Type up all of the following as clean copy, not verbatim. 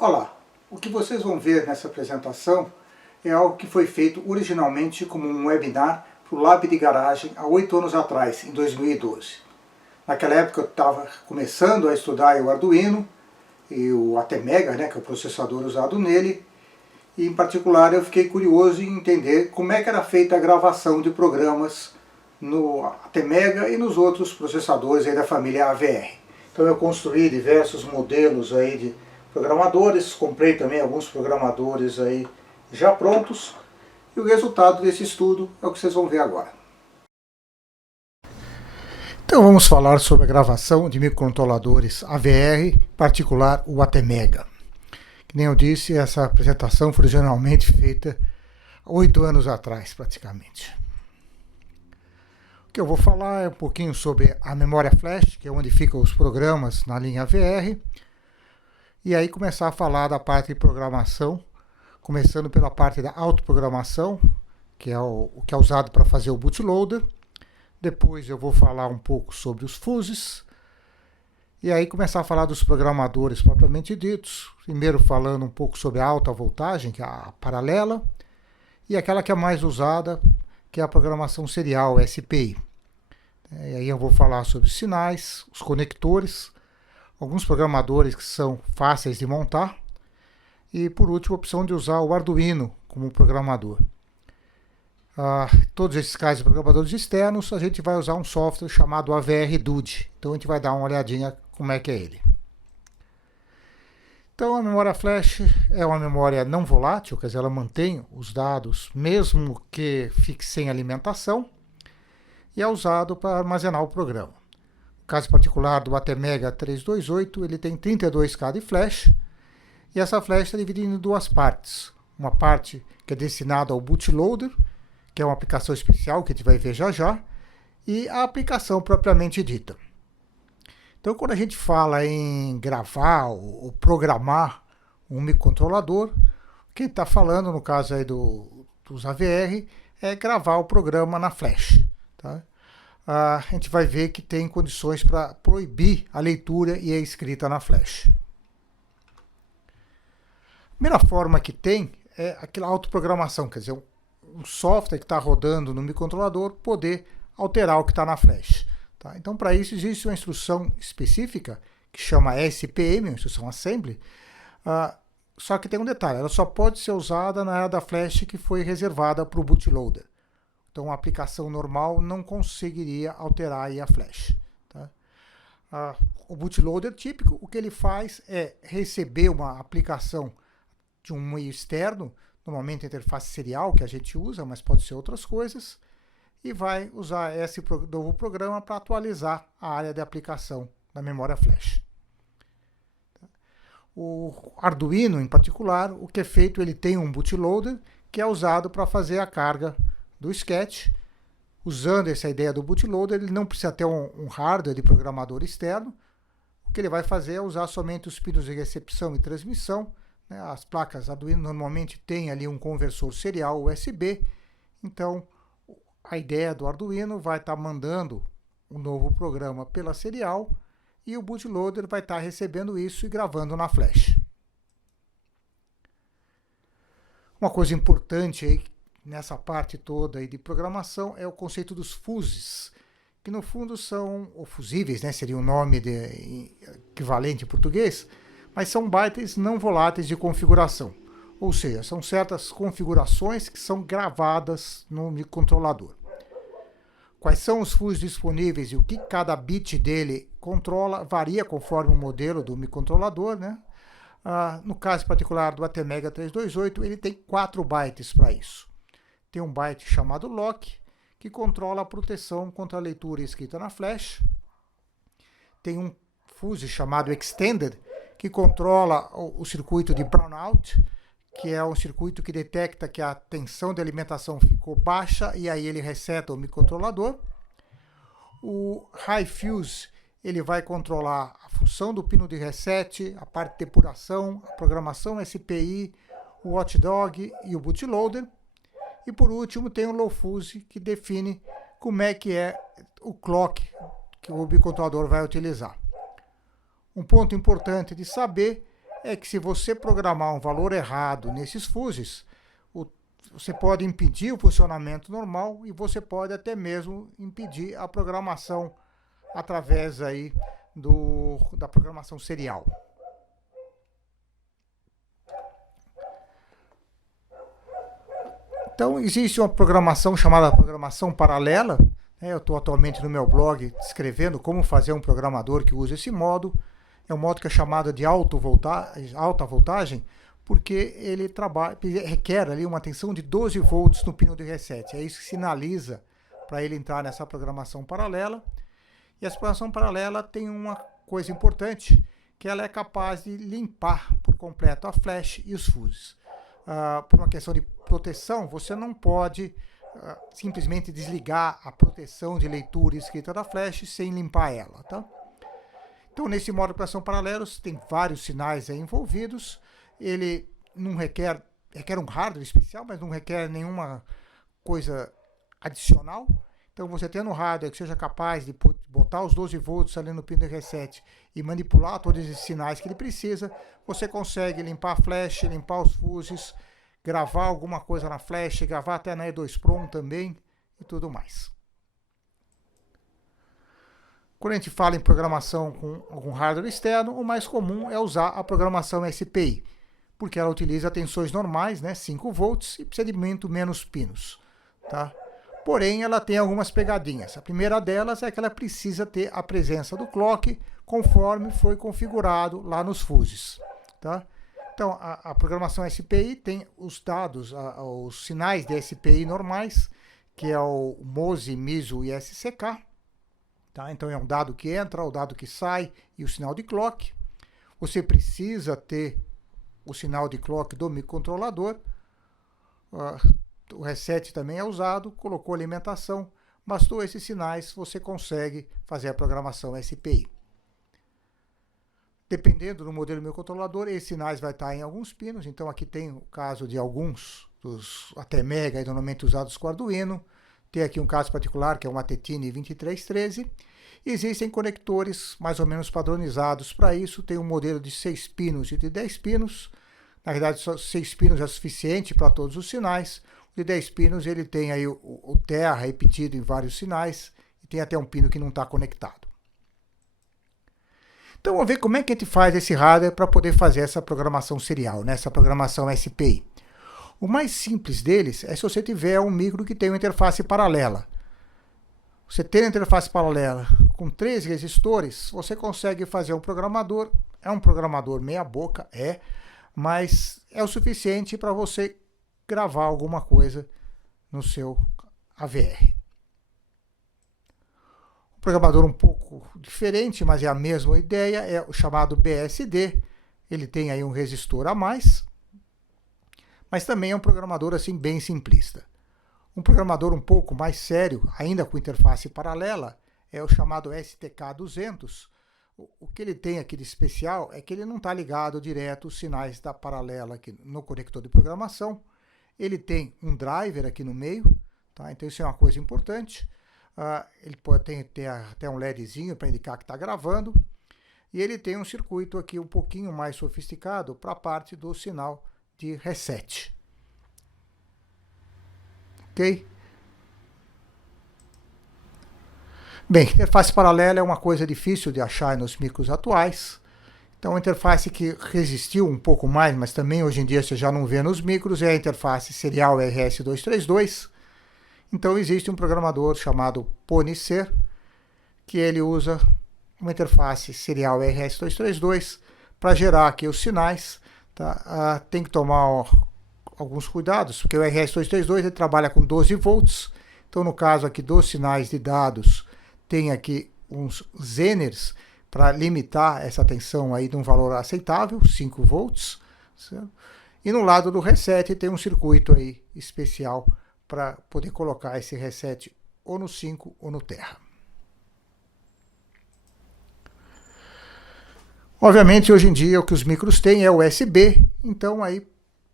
Olá, o que vocês vão ver nessa apresentação é algo que foi feito originalmente como um webinar para o Lab de Garagem há 8 anos atrás, em 2012. Naquela época eu estava começando a estudar o Arduino e o ATmega, que é o processador usado nele, e em particular eu fiquei curioso em entender como é que era feita a gravação de programas no ATmega e nos outros processadores aí da família AVR. Então eu construí diversos modelos aí de programadores, comprei também alguns programadores aí já prontos, e o resultado desse estudo é o que vocês vão ver agora. Então vamos falar sobre a gravação de microcontroladores AVR, em particular o ATmega. Que nem eu disse, essa apresentação foi originalmente feita 8 anos atrás, praticamente. O que eu vou falar é um pouquinho sobre a memória flash, que é onde ficam os programas na linha AVR, e aí começar a falar da parte de programação, começando pela parte da autoprogramação, que é o que é usado para fazer o bootloader. Depois eu vou falar um pouco sobre os fuses, e aí começar a falar dos programadores propriamente ditos, primeiro falando um pouco sobre a alta voltagem, que é a paralela, e aquela que é mais usada, que é a programação serial, SPI. E aí eu vou falar sobre os sinais, os conectores, alguns programadores que são fáceis de montar, e por último a opção de usar o Arduino como programador. Todos esses casos de programadores externos, a gente vai usar um software chamado AVR Dude. Então a gente vai dar uma olhadinha como é que é ele. Então a memória flash é uma memória não volátil, quer dizer, ela mantém os dados mesmo que fique sem alimentação, e é usado para armazenar o programa. No caso particular do ATmega 328, ele tem 32K de flash, e essa flash está dividida em duas partes. Uma parte que é destinada ao bootloader, que é uma aplicação especial que a gente vai ver já já, e a aplicação propriamente dita. Então, quando a gente fala em gravar ou programar um microcontrolador, o que está falando, no caso aí dos AVR, é gravar o programa na flash. Tá? A gente vai ver que tem condições para proibir a leitura e a escrita na flash. A primeira forma que tem é aquela autoprogramação, quer dizer, um software que está rodando no microcontrolador poder alterar o que está na flash. Tá? Então, para isso, existe uma instrução específica que chama SPM, uma instrução assembly, só que tem um detalhe, ela só pode ser usada na área da flash que foi reservada para o bootloader. Então, a aplicação normal não conseguiria alterar aí a flash. Tá? O bootloader típico, o que ele faz é receber uma aplicação de um meio externo, normalmente a interface serial que a gente usa, mas pode ser outras coisas, e vai usar esse novo programa para atualizar a área de aplicação da memória flash. O Arduino, em particular, o que é feito, ele tem um bootloader que é usado para fazer a carga do sketch. Usando essa ideia do bootloader, ele não precisa ter um hardware de programador externo. O que ele vai fazer é usar somente os pinos de recepção e transmissão. As placas Arduino normalmente têm ali um conversor serial USB, então a ideia do Arduino vai estar mandando um novo programa pela serial e o bootloader vai estar recebendo isso e gravando na flash. Uma coisa importante aí nessa parte toda aí de programação é o conceito dos fuses, que no fundo são, ou fusíveis, seria um nome equivalente em português, mas são bytes não voláteis de configuração, ou seja, são certas configurações que são gravadas no microcontrolador. Quais são os fusos disponíveis e o que cada bit dele controla varia conforme o modelo do microcontrolador. No caso particular do ATmega 328, ele tem 4 bytes para isso. Tem um byte chamado lock, que controla a proteção contra a leitura e escrita na flash. Tem um fuse chamado extended, que controla o circuito de brownout, que é um circuito que detecta que a tensão de alimentação ficou baixa e aí ele reseta o microcontrolador. O high fuse, ele vai controlar a função do pino de reset, a parte de depuração, a programação SPI, o watchdog e o bootloader. E por último tem o low fuse, que define como é que é o clock que o microcontrolador vai utilizar. Um ponto importante de saber é que se você programar um valor errado nesses fuses, você pode impedir o funcionamento normal e você pode até mesmo impedir a programação através aí da programação serial. Então, existe uma programação chamada programação paralela. Eu estou atualmente no meu blog descrevendo como fazer um programador que usa esse modo. É um modo que é chamado de alta voltagem, porque ele requer ali uma tensão de 12 volts no pino de reset. É isso que sinaliza para ele entrar nessa programação paralela. E essa programação paralela tem uma coisa importante, que ela é capaz de limpar por completo a flash e os fuses. Por uma questão de proteção, você não pode simplesmente desligar a proteção de leitura e escrita da flash sem limpar ela, tá? Então, nesse modo de operação paralelo, tem vários sinais envolvidos. Ele não requer um hardware especial, mas não requer nenhuma coisa adicional. Então, você tendo um hardware que seja capaz de botar os 12 volts ali no pino de reset e manipular todos esses sinais que ele precisa, você consegue limpar a flash, limpar os fuses, gravar alguma coisa na flash, gravar até na E2 Prom também e tudo mais. Quando a gente fala em programação com algum hardware externo, o mais comum é usar a programação SPI, porque ela utiliza tensões normais, né, 5 volts, e precisa de muito menos pinos, tá? Porém, ela tem algumas pegadinhas. A primeira delas é que ela precisa ter a presença do clock conforme foi configurado lá nos fuses, tá? Então, a programação SPI tem os dados, os sinais de SPI normais, que é o MOSI, MISO e SCK. Tá? Então, é um dado que entra, o dado que sai e o sinal de clock. Você precisa ter o sinal de clock do microcontrolador. O reset também é usado, colocou alimentação. Bastou esses sinais, você consegue fazer a programação SPI. Dependendo do modelo do microcontrolador, esses sinais vai estar em alguns pinos. Então, aqui tem o caso de alguns, dos até mega, normalmente usados com Arduino. Tem aqui um caso particular, que é uma Tetine 2313. Existem conectores mais ou menos padronizados para isso. Tem um modelo de 6 pinos e de 10 pinos. Na verdade, só 6 pinos é suficiente para todos os sinais. O de 10 pinos, ele tem aí o terra repetido em vários sinais. E tem até um pino que não está conectado. Então, vamos ver como é que a gente faz esse hardware para poder fazer essa programação serial, né? Essa programação SPI. O mais simples deles é se você tiver um micro que tem uma interface paralela. Você tem uma interface paralela com 3 resistores, você consegue fazer um programador. É um programador meia boca, mas é o suficiente para você gravar alguma coisa no seu AVR. Um programador um pouco diferente, mas é a mesma ideia, é o chamado BSD. Ele tem aí um resistor a mais, mas também é um programador assim bem simplista. Um programador um pouco mais sério, ainda com interface paralela, é o chamado STK200. O que ele tem aqui de especial é que ele não está ligado direto os sinais da paralela aqui no conector de programação. Ele tem um driver aqui no meio, tá? Então isso é uma coisa importante. Ele pode ter até um LEDzinho para indicar que está gravando. E ele tem um circuito aqui um pouquinho mais sofisticado para a parte do sinal de reset. Ok? Bem, interface paralela é uma coisa difícil de achar nos micros atuais. Então, a interface que resistiu um pouco mais, mas também hoje em dia você já não vê nos micros, é a interface serial RS232. Então, existe um programador chamado Ponycer, que ele usa uma interface serial RS232 para gerar aqui os sinais. Tá? Tem que tomar alguns cuidados, porque o RS232 ele trabalha com 12 volts. Então, no caso aqui dos sinais de dados, tem aqui uns zeners para limitar essa tensão aí de um valor aceitável, 5 volts. Certo? E no lado do reset tem um circuito aí especial para poder colocar esse reset ou no 5 ou no terra. Obviamente, hoje em dia, o que os micros têm é USB, então aí,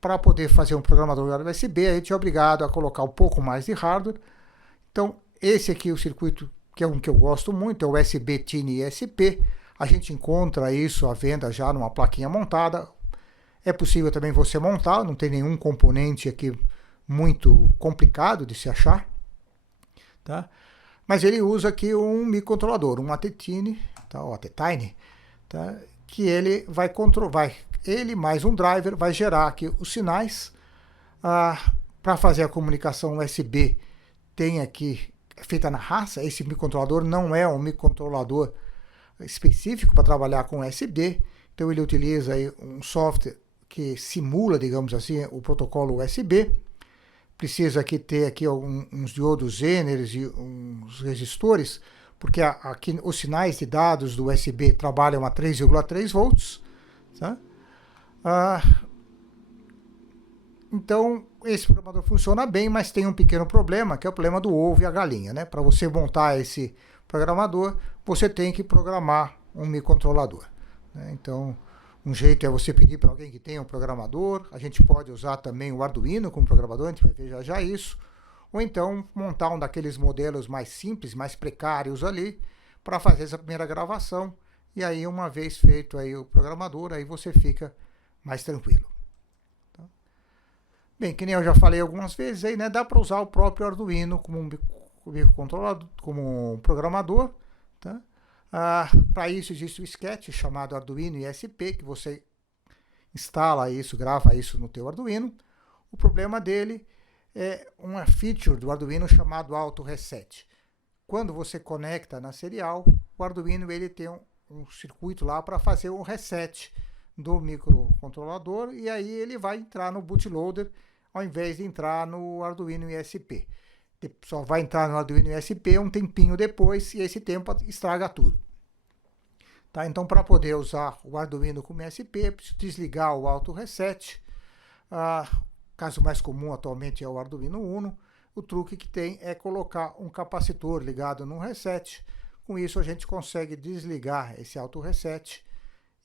para poder fazer um programador USB, a gente é obrigado a colocar um pouco mais de hardware. Então, esse aqui é o circuito, que é um que eu gosto muito, é o USB Tine ISP. A gente encontra isso à venda já numa plaquinha montada. É possível também você montar, não tem nenhum componente aqui muito complicado de se achar, tá? Mas ele usa aqui um microcontrolador, um Attetine, tá? O Attetine, tá? Que ele vai controlar, ele mais um driver vai gerar aqui os sinais para fazer a comunicação USB. Tem aqui feita na raça. Esse microcontrolador não é um microcontrolador específico para trabalhar com USB, então ele utiliza aí um software que simula, digamos assim, o protocolo USB. Precisa aqui ter aqui uns diodos Zeners e uns resistores, porque aqui os sinais de dados do USB trabalham a 3,3 volts. Tá? Então, esse programador funciona bem, mas tem um pequeno problema, que é o problema do ovo e a galinha. Né? Para você montar esse programador, você tem que programar um microcontrolador. Né? Então, um jeito é você pedir para alguém que tenha um programador. A gente pode usar também o Arduino como programador, a gente vai ver já isso. Ou então, montar um daqueles modelos mais simples, mais precários ali, para fazer essa primeira gravação. E aí, uma vez feito aí o programador, aí você fica mais tranquilo. Bem, que nem eu já falei algumas vezes aí, né? Dá para usar o próprio Arduino como um microcontrolador, como um programador, tá? Para isso existe o sketch chamado Arduino ISP, que você instala isso, grava isso no teu Arduino. O problema dele é uma feature do Arduino chamado Auto Reset. Quando você conecta na serial, o Arduino ele tem um circuito lá para fazer um reset do microcontrolador, e aí ele vai entrar no bootloader ao invés de entrar no Arduino ISP. Só vai entrar no Arduino ISP um tempinho depois, e esse tempo estraga tudo. Tá? Então, para poder usar o Arduino como ISP, é preciso desligar o Auto Reset. O caso mais comum atualmente é o Arduino Uno. O truque que tem é colocar um capacitor ligado no reset. Com isso, a gente consegue desligar esse Auto Reset,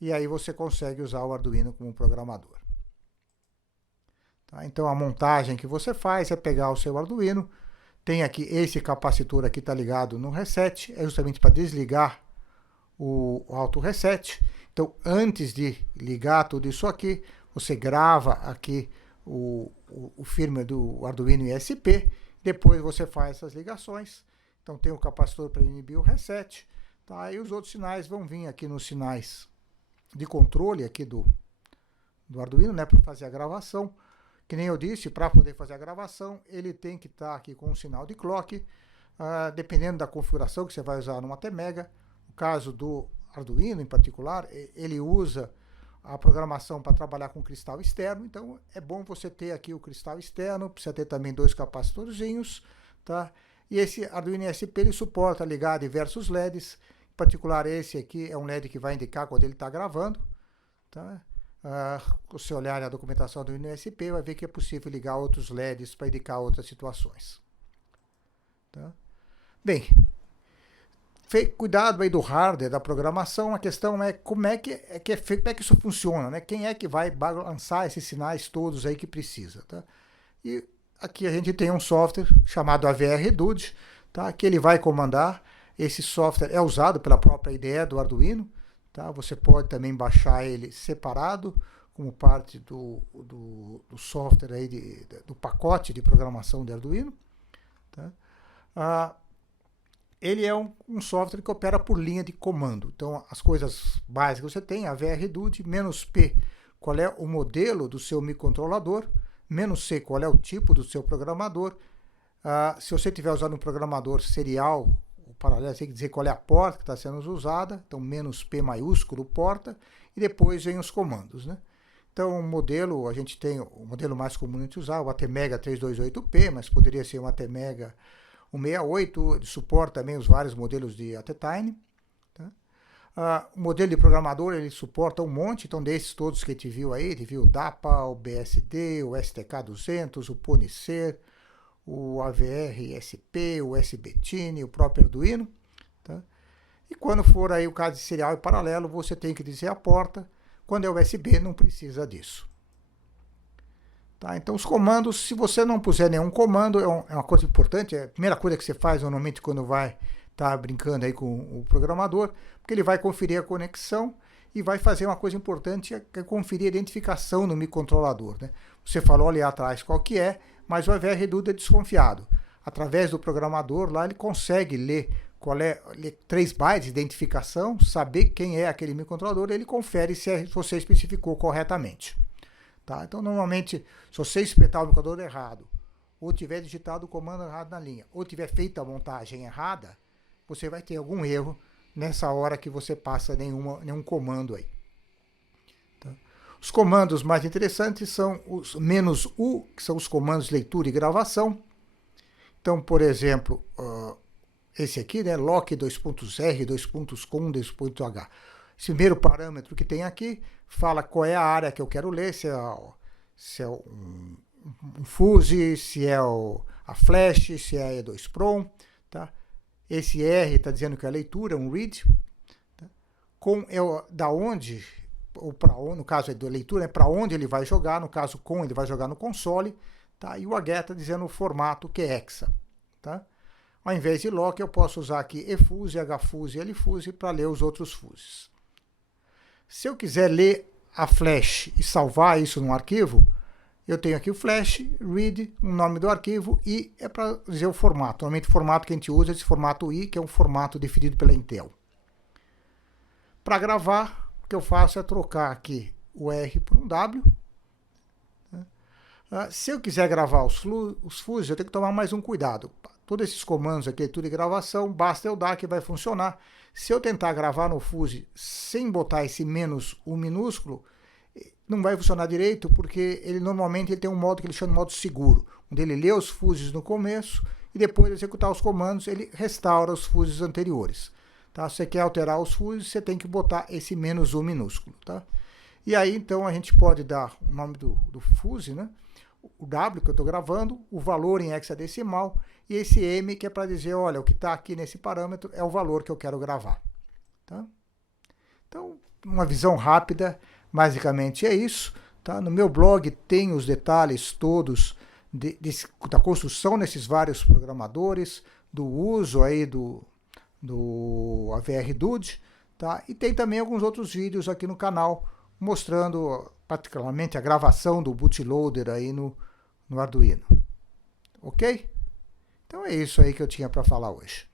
e aí você consegue usar o Arduino como programador. Tá? Então, a montagem que você faz é pegar o seu Arduino. Tem aqui esse capacitor aqui, está ligado no reset, é justamente para desligar o Auto Reset. Então, antes de ligar tudo isso aqui, você grava aqui o firmware do Arduino ISP, depois você faz essas ligações. Então, tem o capacitor para inibir o reset, tá? E os outros sinais vão vir aqui nos sinais de controle aqui do Arduino, né, para fazer a gravação. Que nem eu disse, para poder fazer a gravação, ele tem que estar aqui com um sinal de clock, dependendo da configuração que você vai usar numa T-Mega. No caso do Arduino, em particular, ele usa a programação para trabalhar com cristal externo, então é bom você ter aqui o cristal externo, precisa ter também 2 capacitorzinhos, tá? E esse Arduino ISP ele suporta ligar diversos LEDs, em particular esse aqui é um LED que vai indicar quando ele está gravando, tá? Se você olhar a documentação do Arduino ISP, vai ver que é possível ligar outros LEDs para indicar outras situações. Tá? Bem, cuidado aí do hardware, da programação, a questão é como é que isso funciona, né? Quem é que vai balançar esses sinais todos aí que precisa, tá? E aqui a gente tem um software chamado AVR-Dude, tá? Que ele vai comandar. Esse software é usado pela própria IDE do Arduino, tá? Você pode também baixar ele separado, como parte do software aí do pacote de programação de Arduino, tá? Ele é um software que opera por linha de comando. Então, as coisas básicas você tem, a VRDUD, "-p", qual é o modelo do seu microcontrolador, "-c", qual é o tipo do seu programador. Se você estiver usando um programador serial, o paralelo, você tem que dizer qual é a porta que está sendo usada. Então, "-p" maiúsculo, porta, e depois vem os comandos, né? Então, o modelo, a gente tem o modelo mais comum de usar, o ATmega 328P, mas poderia ser um ATmega 168, ele suporta também os vários modelos de Attetine. Tá? O modelo de programador, ele suporta um monte, então desses todos que a gente viu aí, a gente viu o DAPA, o BSD, o STK200, o Ponicer, o AVR-SP, o SBTine, o próprio Arduino. Tá? E quando for aí o caso de serial e paralelo, você tem que dizer a porta. Quando é USB, não precisa disso. Tá? Então, os comandos, se você não puser nenhum comando, é uma coisa importante, é a primeira coisa que você faz normalmente quando vai está brincando aí com o programador, porque ele vai conferir a conexão e vai fazer uma coisa importante, que é conferir a identificação no microcontrolador, né? Você falou ali atrás qual que é, mas o AVR-REDUD é desconfiado. Através do programador lá, ele consegue ler 3 bytes de identificação, saber quem é aquele microcontrolador, e ele confere se você especificou corretamente. Tá? Então, normalmente, se você espetar o microcontrolador errado, ou tiver digitado o comando errado na linha, ou tiver feito a montagem errada, você vai ter algum erro nessa hora que você passa nenhum comando aí. Tá? Os comandos mais interessantes são os "-u", que são os comandos de leitura e gravação. Então, por exemplo, esse aqui, né, lock :r, :com, :h. Esse primeiro parâmetro que tem aqui fala qual é a área que eu quero ler, se é um fuse, se é a flash, se é a E2PROM. Tá? Esse R está dizendo que é a leitura, um read. Tá? Com da onde, ou para onde, no caso é da leitura, é para onde ele vai jogar, no caso com ele vai jogar no console. Tá? E o H está dizendo o formato, que é hexa. Tá? Ao invés de lock, eu posso usar aqui eFuse, HFuse e LFuse para ler os outros fuses. Se eu quiser ler a flash e salvar isso num arquivo, eu tenho aqui o flash, read, o nome do arquivo, e é para dizer o formato. Normalmente o formato que a gente usa é esse formato I, que é um formato definido pela Intel. Para gravar, o que eu faço é trocar aqui o R por um W. Se eu quiser gravar os fuses, eu tenho que tomar mais um cuidado. Todos esses comandos aqui, leitura e gravação, basta eu dar que vai funcionar. Se eu tentar gravar no fuse sem botar esse "-u" minúsculo, não vai funcionar direito, porque ele normalmente tem um modo que ele chama de modo seguro, onde ele lê os fuses no começo e depois de executar os comandos, ele restaura os fuses anteriores. Tá? Se você quer alterar os fuses, você tem que botar esse "-u" minúsculo. Tá? E aí, então, a gente pode dar o nome do fuse, né? O W que eu estou gravando, o valor em hexadecimal, e esse M que é para dizer, olha, o que está aqui nesse parâmetro é o valor que eu quero gravar. Tá? Então, uma visão rápida, basicamente é isso. Tá? No meu blog tem os detalhes todos da construção desses vários programadores, do uso aí do AVR-REDUD, tá? E tem também alguns outros vídeos aqui no canal mostrando particularmente a gravação do bootloader aí no Arduino. Ok? Então é isso aí que eu tinha para falar hoje.